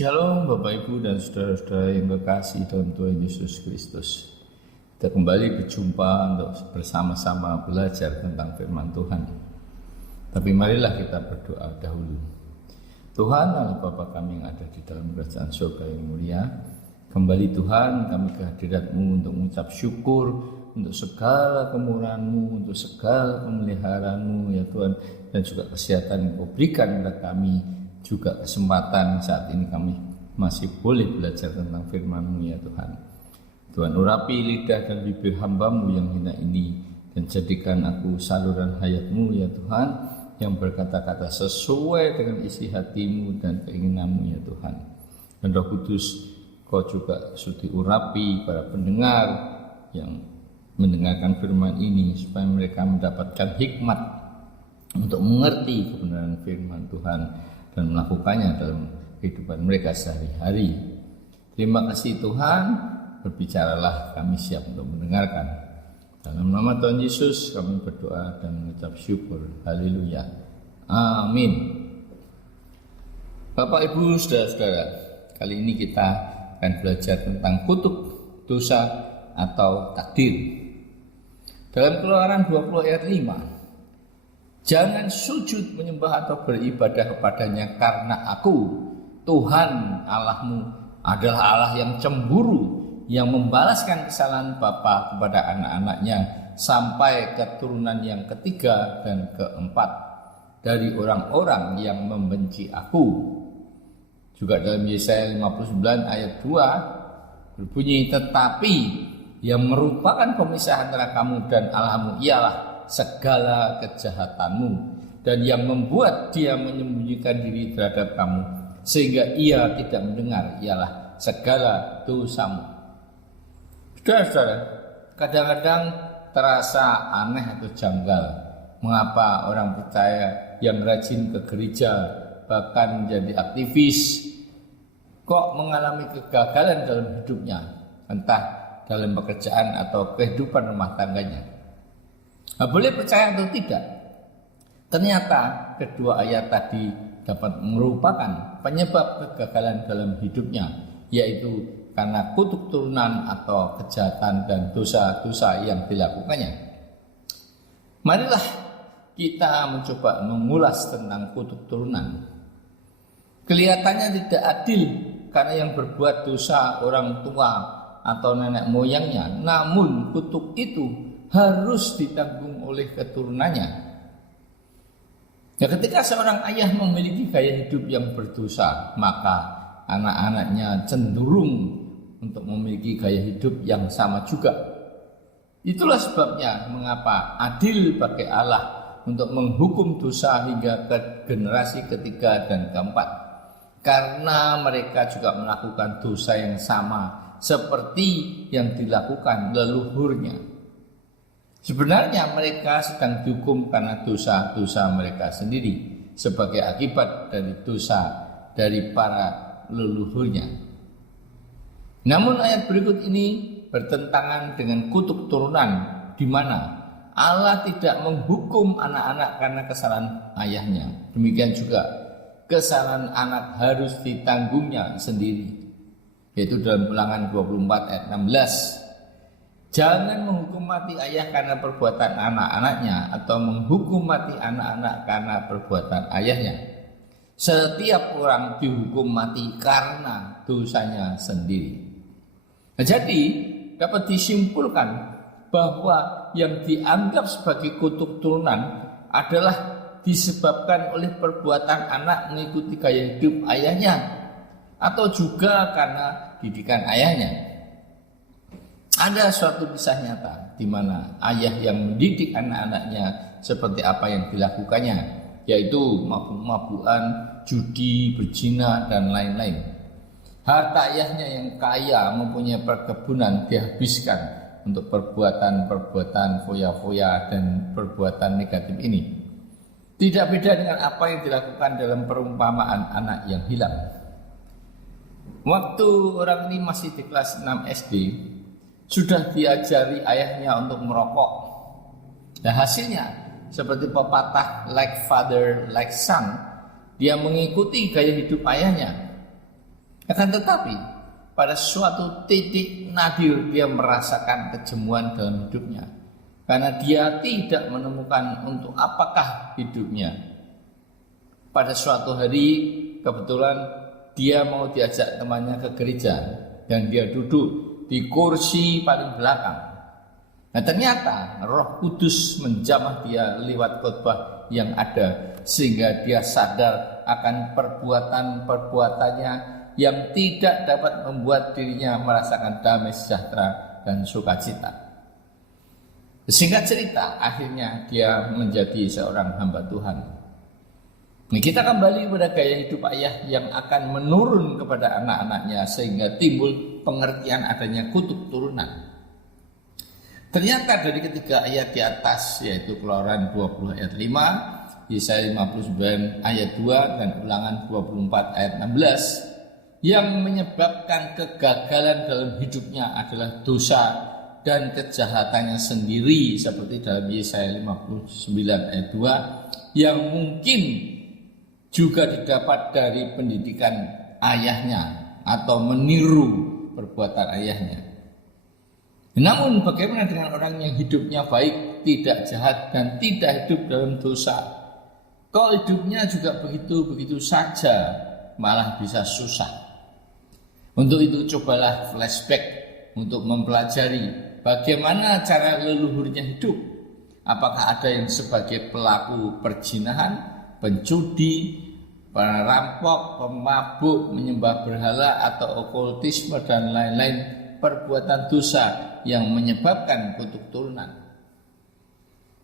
Shalom Bapak Ibu dan saudara-saudara yang berkasih dalam Tuhan Yesus Kristus. Kita kembali berjumpa untuk bersama-sama belajar tentang firman Tuhan. Tapi marilah kita berdoa dahulu. Tuhan Allah Bapa kami yang ada di dalam kerajaan surga yang mulia, kembali Tuhan kami ke hadirat-Mu untuk mengucap syukur untuk segala kemurahan-Mu, untuk segala pemeliharaan-Mu ya Tuhan, dan juga kesehatan yang Kau berikan kepada kami, juga kesempatan saat ini kami masih boleh belajar tentang firman-Mu ya Tuhan. Tuhan urapi lidah dan bibir hamba-Mu yang hina ini, dan jadikan aku saluran hayat-Mu ya Tuhan, yang berkata-kata sesuai dengan isi hati-Mu dan keinginan-Mu ya Tuhan. Dan Roh Kudus, Kau juga sudi urapi para pendengar yang mendengarkan firman ini, supaya mereka mendapatkan hikmat untuk mengerti kebenaran firman Tuhan dan melakukannya dalam kehidupan mereka sehari-hari. Terima kasih Tuhan, berbicaralah, kami siap untuk mendengarkan. Dalam nama Tuhan Yesus kami berdoa dan mengucap syukur. Haleluya. Amin. Bapak Ibu saudara-saudara, kali ini kita akan belajar tentang kutuk dosa atau takdir. Dalam Keluaran 20 ayat 5, jangan sujud menyembah atau beribadah kepadanya, karena aku, Tuhan Allahmu, adalah Allah yang cemburu, yang membalaskan kesalahan bapa kepada anak-anaknya sampai keturunan yang ketiga dan keempat dari orang-orang yang membenci aku. Juga dalam Yesaya 59 ayat 2 berbunyi, tetapi yang merupakan pemisah antara kamu dan Allahmu ialah segala kejahatanmu, dan yang membuat dia menyembunyikan diri terhadap kamu sehingga ia tidak mendengar ialah segala dosamu. Saudara-saudara, kadang-kadang terasa aneh atau janggal mengapa orang percaya yang rajin ke gereja, bahkan menjadi aktivis, kok mengalami kegagalan dalam hidupnya, entah dalam pekerjaan atau kehidupan rumah tangganya. Boleh percaya atau tidak, ternyata kedua ayat tadi dapat merupakan penyebab kegagalan dalam hidupnya, yaitu karena kutuk turunan atau kejahatan dan dosa-dosa yang dilakukannya. Marilah kita mencoba mengulas tentang kutuk turunan. Kelihatannya tidak adil karena yang berbuat dosa orang tua atau nenek moyangnya, namun kutuk itu harus ditanggung oleh keturunannya. Ya, ketika seorang ayah memiliki gaya hidup yang berdosa, maka anak-anaknya cenderung untuk memiliki gaya hidup yang sama juga. Itulah sebabnya mengapa adil bagi Allah untuk menghukum dosa hingga ke generasi ketiga dan keempat, karena mereka juga melakukan dosa yang sama seperti yang dilakukan leluhurnya. Sebenarnya mereka sedang dihukum karena dosa-dosa mereka sendiri sebagai akibat dari dosa dari para leluhurnya. Namun ayat berikut ini bertentangan dengan kutuk turunan, di mana Allah tidak menghukum anak-anak karena kesalahan ayahnya. Demikian juga kesalahan anak harus ditanggungnya sendiri, yaitu dalam Ulangan 24 ayat 16. Jangan menghukum mati ayah karena perbuatan anak-anaknya, atau menghukum mati anak-anak karena perbuatan ayahnya. Setiap orang dihukum mati karena dosanya sendiri. Nah, jadi dapat disimpulkan bahwa yang dianggap sebagai kutuk turunan adalah disebabkan oleh perbuatan anak mengikuti gaya hidup ayahnya, atau juga karena didikan ayahnya. Ada suatu kisah nyata di mana ayah yang mendidik anak-anaknya seperti apa yang dilakukannya, yaitu mabuk-mabukan, judi, berzina, dan lain-lain. Harta ayahnya yang kaya mempunyai perkebunan dihabiskan untuk perbuatan-perbuatan foya-foya dan perbuatan negatif ini. Tidak beda dengan apa yang dilakukan dalam perumpamaan anak yang hilang. Waktu orang ini masih di kelas 6 SD, sudah diajari ayahnya untuk merokok. Dan hasilnya seperti pepatah like father like son, dia mengikuti gaya hidup ayahnya. Akan tetapi pada suatu titik nadir dia merasakan kejemuan dalam hidupnya, karena dia tidak menemukan untuk apakah hidupnya. Pada suatu hari kebetulan dia mau diajak temannya ke gereja dan dia duduk di kursi paling belakang. Nah, ternyata Roh Kudus menjamah dia lewat khotbah yang ada, sehingga dia sadar akan perbuatan-perbuatannya yang tidak dapat membuat dirinya merasakan damai sejahtera dan sukacita. Singkat cerita, akhirnya dia menjadi seorang hamba Tuhan. Nah, kita kembali pada gaya hidup ayah yang akan menurun kepada anak-anaknya, sehingga timbul pengertian adanya kutuk turunan. Ternyata dari ketiga ayat di atas, yaitu Keluaran 20 ayat 5, Yesaya 59 ayat 2, dan Ulangan 24 ayat 16, yang menyebabkan kegagalan dalam hidupnya adalah dosa dan kejahatannya sendiri, seperti dalam Yesaya 59 ayat 2, yang mungkin juga didapat dari pendidikan ayahnya atau meniru perbuatan ayahnya. Namun bagaimana dengan orang yang hidupnya baik, tidak jahat, dan tidak hidup dalam dosa? Kok hidupnya juga begitu-begitu saja, malah bisa susah. Untuk itu cobalah flashback untuk mempelajari bagaimana cara leluhurnya hidup. Apakah ada yang sebagai pelaku perzinahan, pencudi, perampok, pemabuk, menyembah berhala atau okultisme dan lain-lain perbuatan dosa yang menyebabkan kutuk turunan.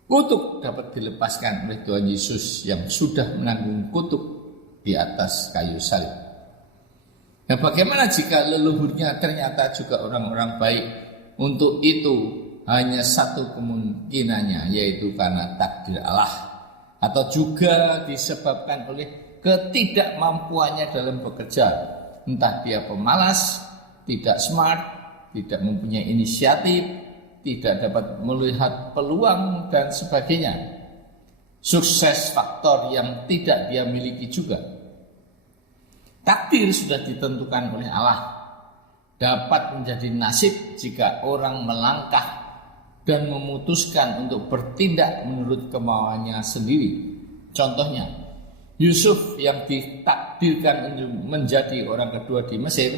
Kutuk dapat dilepaskan oleh Tuhan Yesus yang sudah menanggung kutuk di atas kayu salib. Nah, bagaimana jika leluhurnya ternyata juga orang-orang baik? Untuk itu hanya satu kemungkinannya, yaitu karena takdir Allah, atau juga disebabkan oleh ketidakmampuannya dalam bekerja. Entah dia pemalas, tidak smart, tidak mempunyai inisiatif, tidak dapat melihat peluang dan sebagainya. Sukses faktor yang tidak dia miliki juga. Takdir sudah ditentukan oleh Allah. Dapat menjadi nasib jika orang melangkah dan memutuskan untuk bertindak menurut kemauannya sendiri. Contohnya, Yusuf yang ditakdirkan menjadi orang kedua di Mesir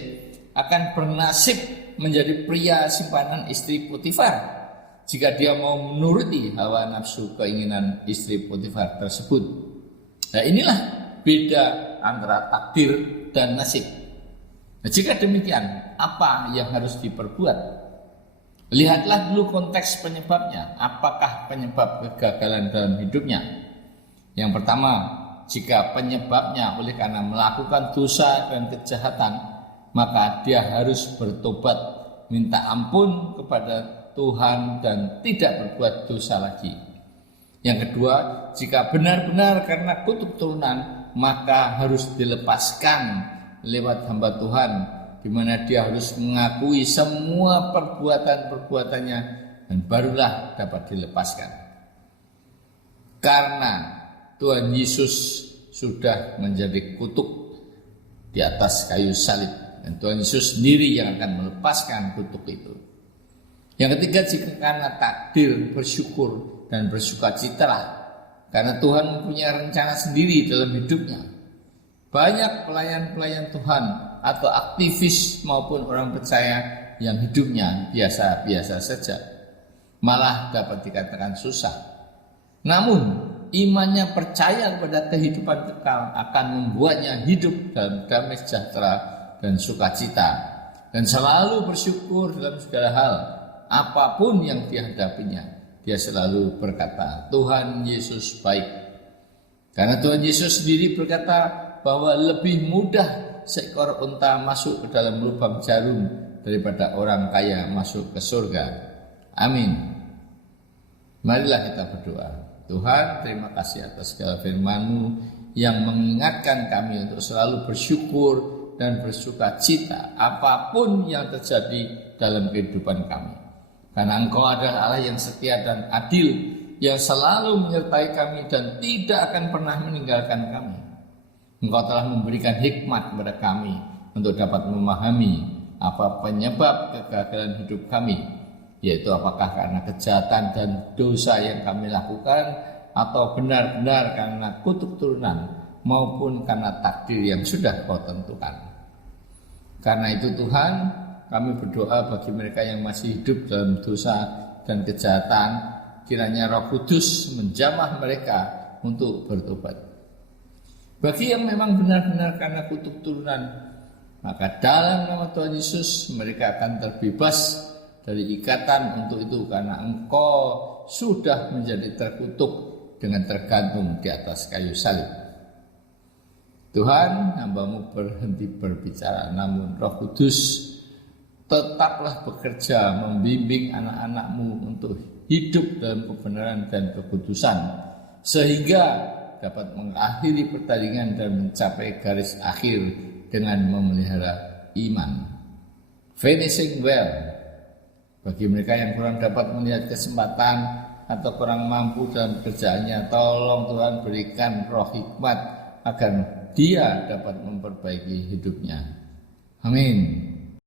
akan bernasib menjadi pria simpanan istri Potifar jika dia mau menuruti hawa nafsu keinginan istri Potifar tersebut. Nah, inilah beda antara takdir dan nasib. Nah, jika demikian, apa yang harus diperbuat? Lihatlah dulu konteks penyebabnya. Apakah penyebab kegagalan dalam hidupnya? Yang pertama, jika penyebabnya oleh karena melakukan dosa dan kejahatan, maka dia harus bertobat, minta ampun kepada Tuhan dan tidak berbuat dosa lagi. Yang kedua, jika benar-benar karena kutuk turunan, maka harus dilepaskan lewat hamba Tuhan, di mana dia harus mengakui semua perbuatan-perbuatannya dan barulah dapat dilepaskan. Karena Tuhan Yesus sudah menjadi kutuk di atas kayu salib, dan Tuhan Yesus sendiri yang akan melepaskan kutuk itu. Yang ketiga, jika karena takdir, bersyukur dan bersukacitalah, karena Tuhan mempunyai rencana sendiri dalam hidupnya. Banyak pelayan-pelayan Tuhan atau aktivis maupun orang percaya yang hidupnya biasa-biasa saja, malah dapat dikatakan susah. Namun imannya percaya kepada kehidupan kekal akan membuatnya hidup dalam damai sejahtera dan sukacita, dan selalu bersyukur dalam segala hal, apapun yang dihadapinya. Dia selalu berkata, Tuhan Yesus baik. Karena Tuhan Yesus sendiri berkata bahwa lebih mudah seekor unta masuk ke dalam lubang jarum daripada orang kaya masuk ke surga. Amin. Marilah kita berdoa. Tuhan, terima kasih atas segala firman-Mu yang mengingatkan kami untuk selalu bersyukur dan bersukacita apapun yang terjadi dalam kehidupan kami. Karena Engkau adalah Allah yang setia dan adil, yang selalu menyertai kami dan tidak akan pernah meninggalkan kami. Engkau telah memberikan hikmat kepada kami untuk dapat memahami apa penyebab kegagalan hidup kami, yaitu apakah karena kejahatan dan dosa yang kami lakukan atau benar-benar karena kutuk turunan maupun karena takdir yang sudah Kau tentukan. Karena itu Tuhan, kami berdoa bagi mereka yang masih hidup dalam dosa dan kejahatan, kiranya Roh Kudus menjamah mereka untuk bertobat. Bagi yang memang benar-benar karena kutuk turunan, maka dalam nama Tuhan Yesus mereka akan terbebas dari ikatan untuk itu, karena Engkau sudah menjadi terkutuk dengan tergantung di atas kayu salib. Tuhan, hamba-Mu berhenti berbicara, namun Roh Kudus tetaplah bekerja membimbing anak-anak-Mu untuk hidup dalam kebenaran dan kekudusan, sehingga dapat mengakhiri pertandingan dan mencapai garis akhir dengan memelihara iman. Finishing well. Bagi mereka yang kurang dapat melihat kesempatan atau kurang mampu dalam kerjaannya, tolong Tuhan berikan roh hikmat agar dia dapat memperbaiki hidupnya. Amin.